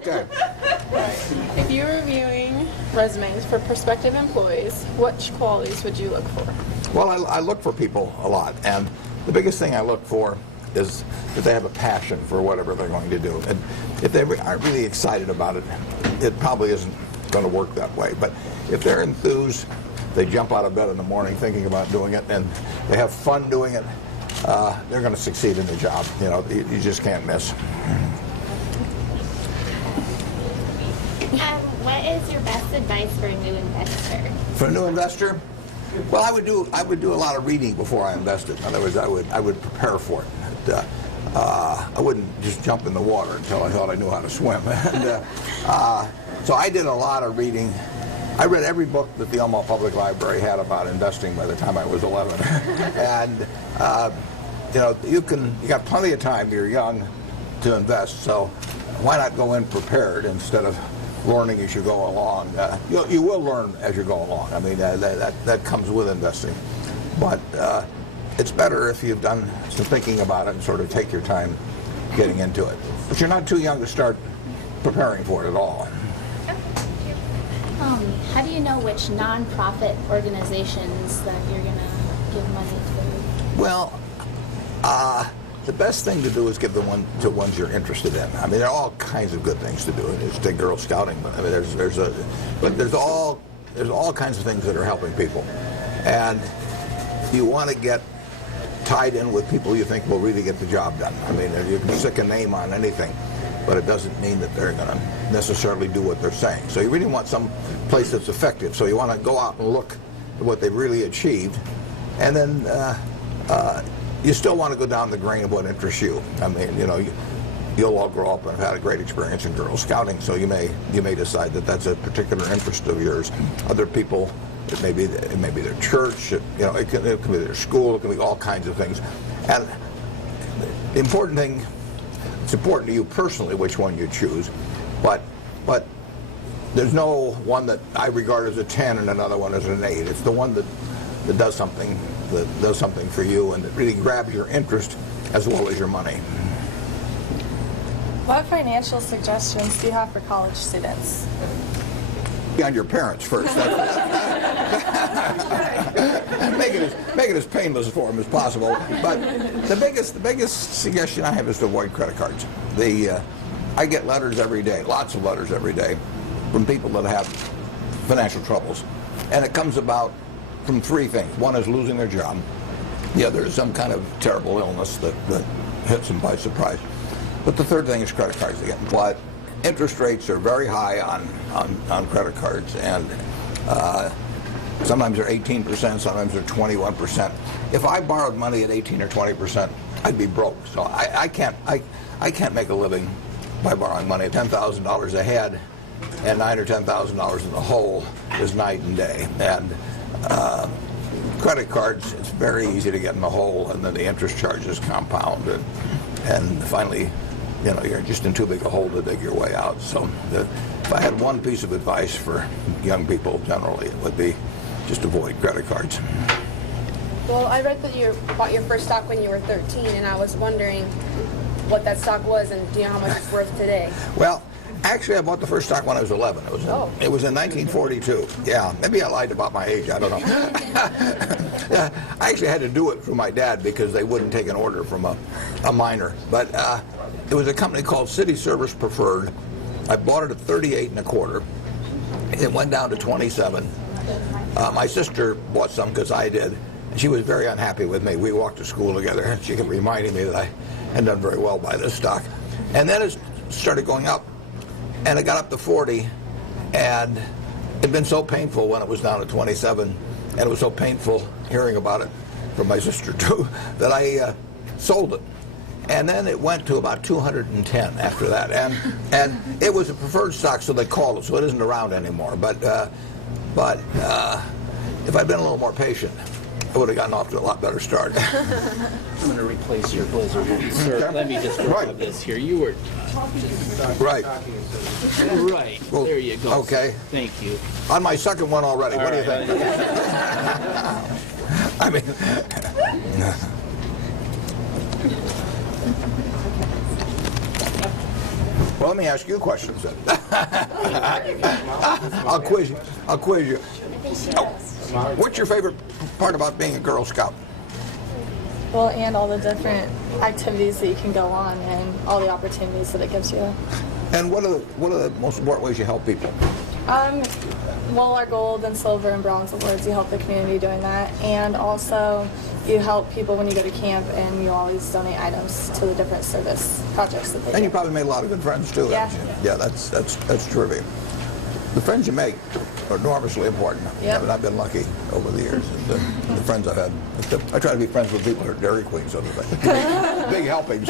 Okay. If you were reviewing resumes for prospective employees, which qualities would you look for? Well, I look for people a lot, and the biggest thing I look for is that they have a passion for whatever they're going to do. And if they aren't really excited about it, it probably isn't going to work that way. But if they're enthused, they jump out of bed in the morning thinking about doing it, and they have fun doing it, they're going to succeed in the job. You know, you just can't miss. What is your best advice for a new investor? For a new investor, well, I would do a lot of reading before I invested. In other words, I would prepare for it. I wouldn't just jump in the water until I thought I knew how to swim. And, so I did a lot of reading. I read every book that the Omaha Public Library had about investing by the time I was 11. And you know, you got plenty of time. You're young to invest, so why not go in prepared instead of learning as you go along? You will learn as you go along. I mean, that comes with investing. But it's better if you've done some thinking about it and sort of take your time getting into it. But you're not too young to start preparing for it at all. How do you know which nonprofit organizations that you're going to give money to? Well, the best thing to do is give them to ones you're interested in. I mean, there are all kinds of good things to do. It's take Girl Scouting, but I mean, there's all kinds of things that are helping people, and you want to get tied in with people you think will really get the job done. I mean, you can stick a name on anything, but it doesn't mean that they're going to necessarily do what they're saying. So you really want some place that's effective. So you want to go out and look at what they've really achieved, and then you still want to go down the grain of what interests you. I mean, you know, you'll all grow up and have had a great experience in Girl Scouting, so you may decide that that's a particular interest of yours. Other people, it may be their church, you know, it can be their school, it can be all kinds of things. And the important thing, it's important to you personally which one you choose, but there's no one that I regard as a 10 and another one as an 8. It's the one that does something for you and that really grabs your interest as well as your money. What financial suggestions do you have for college students? Be on your parents first. Make it as painless for them as possible. But the biggest suggestion I have is to avoid credit cards. I get letters every day, lots of letters every day, from people that have financial troubles, and it comes about from three things. One is losing their job. The other is some kind of terrible illness that hits them by surprise. But the third thing is credit cards again. But interest rates are very high on credit cards, and sometimes they're 18%, sometimes they're 21%. If I borrowed money at 18 or 20%, I'd be broke. So I can't make a living by borrowing money. $10,000 a head and $9,000 or $10,000 in the hole is night and day. And credit cards, it's very easy to get in the hole, and then the interest charges compound, and finally, you know, you're just in too big a hole to dig your way out. So if I had one piece of advice for young people generally, it would be just avoid credit cards. Well, I read that you bought your first stock when you were 13, and I was wondering what that stock was, and do you know how much it's worth today? Well, actually, I bought the first stock when I was 11. It was in 1942. Yeah, maybe I lied about my age. I don't know. Yeah, I actually had to do it through my dad because they wouldn't take an order from a minor. But it was a company called City Service Preferred. I bought it at 38 1/4. It went down to 27. My sister bought some because I did. And she was very unhappy with me. We walked to school together, and she kept reminding me that I hadn't done very well by this stock. And then it started going up, and it got up to 40, and it'd been so painful when it was down to 27, and it was so painful hearing about it from my sister too, that I sold it. And then it went to about 210 after that, and it was a preferred stock, so they called it, so it isn't around anymore. But if I'd been a little more patient, I would have gotten off to a lot better start. I'm going to replace your blizzard. Sir, Okay. let me just work on this here. You were... Right. Right. Well, there you go. okay. Thank you. On my second one already. What do you think? I mean, Well, let me ask you questions then. I'll quiz you. I think she does. What's your favorite part about being a Girl Scout? Well, and all the different activities that you can go on and all the opportunities that it gives you. And what are the most important ways you help people? Well, our gold and silver and bronze awards, you help the community doing that. And also, you help people when you go to camp, and you always donate items to the different service projects that they do. And you probably made a lot of good friends too. Yeah. haven't you? Yeah, that's terrific. The friends you make are enormously important. Yep. I've been lucky over the years. The friends I've had. I try to be friends with people who are Dairy Queens, so big helpings.